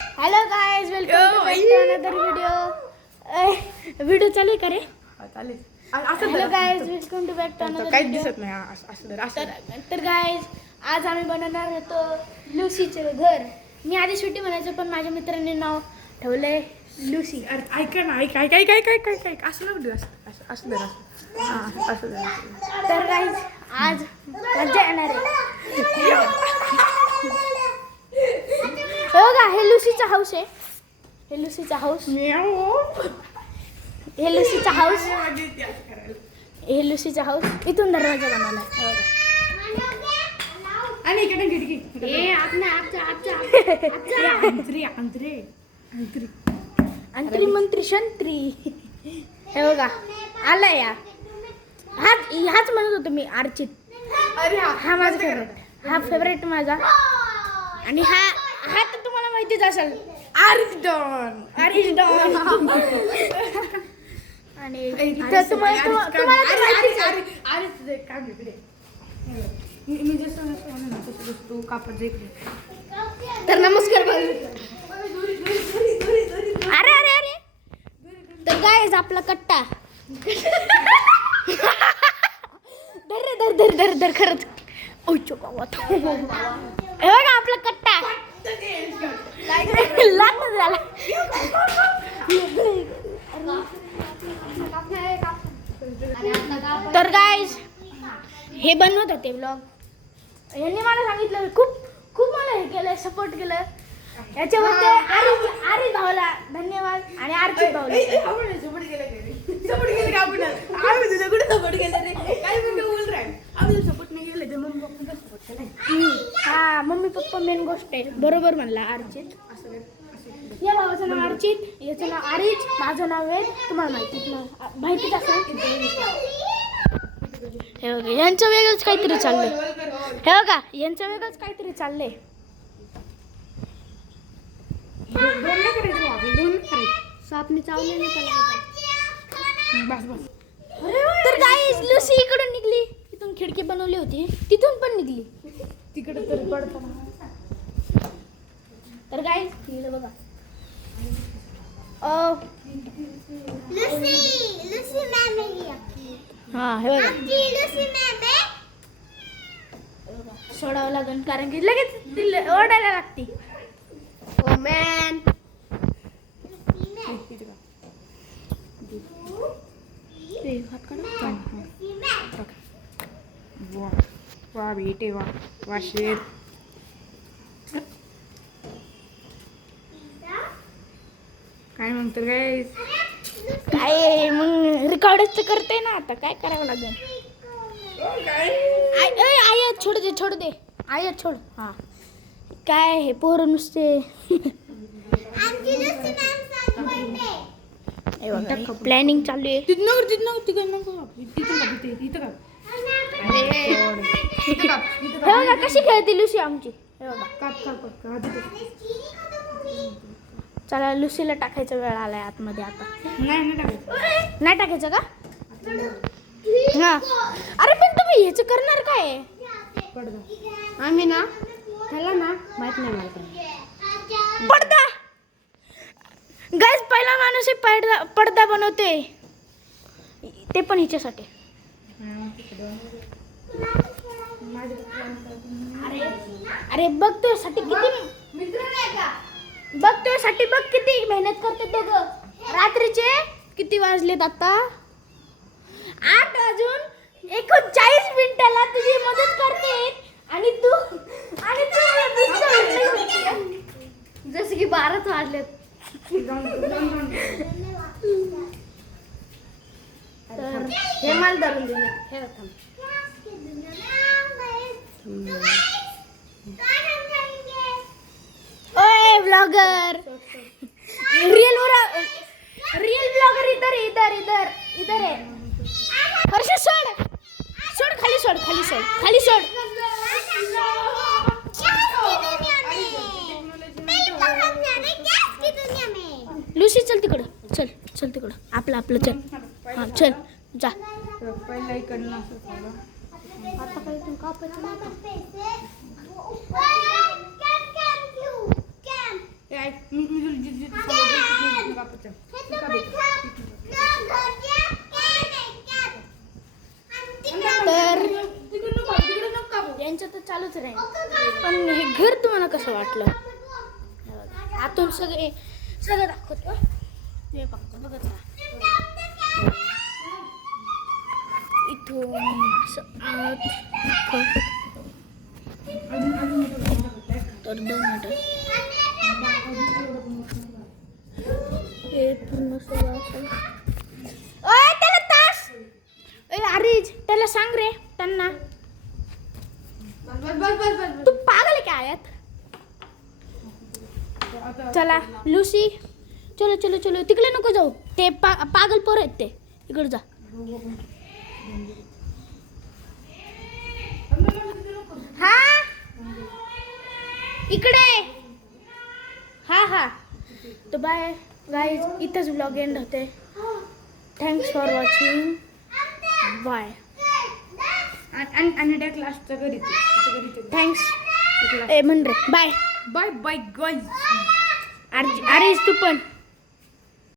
Hello guys, welcome to another video चालू आहे का रे? चालेल. Hello guys, welcome to back to another काहीच व्हिडिओ. दिसत नाही असं तर गाइस, आज आम्ही बनवणार होतो लुसीचे घर. मी आधी छोटी म्हणायचो, पण माझ्या मित्रांनी नाव ठेवलंय लुसी. ऐका ना, ऐक असं नको असं तर गाइस, आज मजा येणार आहे. हो का, हे लुसीचा हाऊस आहे. हे लुसीचा हाऊस. हे लुसीचा हाऊस. हे लुसीचा हाऊस. इथून दरवाजा बनवला आहे. आणि इकडे खिडकी. अंतरी मंत्री शंत्री. हे बघा, आला यार. हाच म्हणत होतो मी, अर्चित. हा माझा फेवरेट. हा फेवरेट माझा. आणि हा तर तुम्हाला माहितीच असेल, आरिस्टॉन. आणि इथं तुम्हाला तर माहितीच आहे. मी जसं म्हणलं ना तसं तू कापड इकडे. तर नमस्कार. अरे तर गाइस, आपला कट्टा. धर खरंच. ओचो गावात. हे बघा आपला कट्टा. लाट झाला. तर गाइस, हे बनवत होते व्लॉग. यांनी मला सांगितलं, खूप मला हे केलं, सपोर्ट केलं. याच्यावरती आरिफ भाऊला धन्यवाद आणि अर्चित भाऊला. हा, मम्मी पप्पा मेन गोष्ट आहे. बरोबर म्हणला अर्चित. या भावाचं नाव अर्चित, याचं नाव आरिच, माझं नाव वेद. तुम्हाला माहितीच असेल. हे बघा, यांचं वेगळंच काहीतरी चाललंय. हे बघा, यांचं वेगळंच काहीतरी चाललंय. सापनी चावले नाही त्याला. बस. तर गाइस, लुसी इकडून निघली. तिथून खिडकी बनवली होती, तिथून पण निघली. तिकडे तरी पडतं. तर गाइस, इकडे बघा. लुसी मैम है। हा, हे बघा. आपकी लुसी मैम है। सोडावं लागेल, कारण की लगेच तिला ओरडायला लागते. Oh man. वा बेटे वा शेर. काय म्हणतो गाइस? काय मग, रेकॉर्डच तर करते ना. आता काय करावं लागेल. आय छोड दे. आय छोड. हा, काय हे पोरं नुसते. आपकी लुसी मैम साथ पढ़ते। प्लॅनिंग चालू आहे. हे बघा कशी खेळते लुसी आमची. हे बघा. चला, लुसीला टाकायचा वेळ आलाय आतमध्ये आता. नाही टाकायचं का? हा. अरे पण तुम्ही ह्याचं करणार काय? आम्ही ना त्याला ना माहित नाही मला. पडदा. गाइस, पहिला माणूस पडदा बनवते, ते पण हिच्यासाठी. अरे बघ, तुझ्यासाठी किती मेहनत करते ते ग. रात्रीचे किती वाजलेत आता? 8 वाजून 39 मिनिटाला तुझी मदत करते. आणि तू जसं की 12च वाजलेत. तर हे माल धरून दिले. हे रथम. ओए व्लॉगर, रियल ब्लॉगर इधर है. हर्ष, सोड खाली सोड. लुसी, चल तिकडं. आपलं चल. हा, चल जा. पहिला इकडनं असं. आता काही तू कापायचं. तर यांचं तर चालूच राहील. पण हे घर तुम्हाला कसं वाटलं? हे बघा, आतून सगळं दाखवतो. हे फक्त बघत राहा. इथून असं आत इथं. तर 2 मिनिटं. हे पूर्ण सगळं असं. ओय, त्याला तास. अरे त्याला सांग रे त्यांना. तू पागल काय आयात? चला लुसी, चलो चलो चलो. तिकडे नको जाऊ, ते पागल पोर आहेत ते. इकडे जा. हा इकडे. हा तर बाय गाईज, इथंच ब्लॉग एंड होते. Thanks for watching. बाय. आणि त्या क्लासचं घरी थँक्स. म्हण रे बाय. Bye bye guys. अरे तू पण.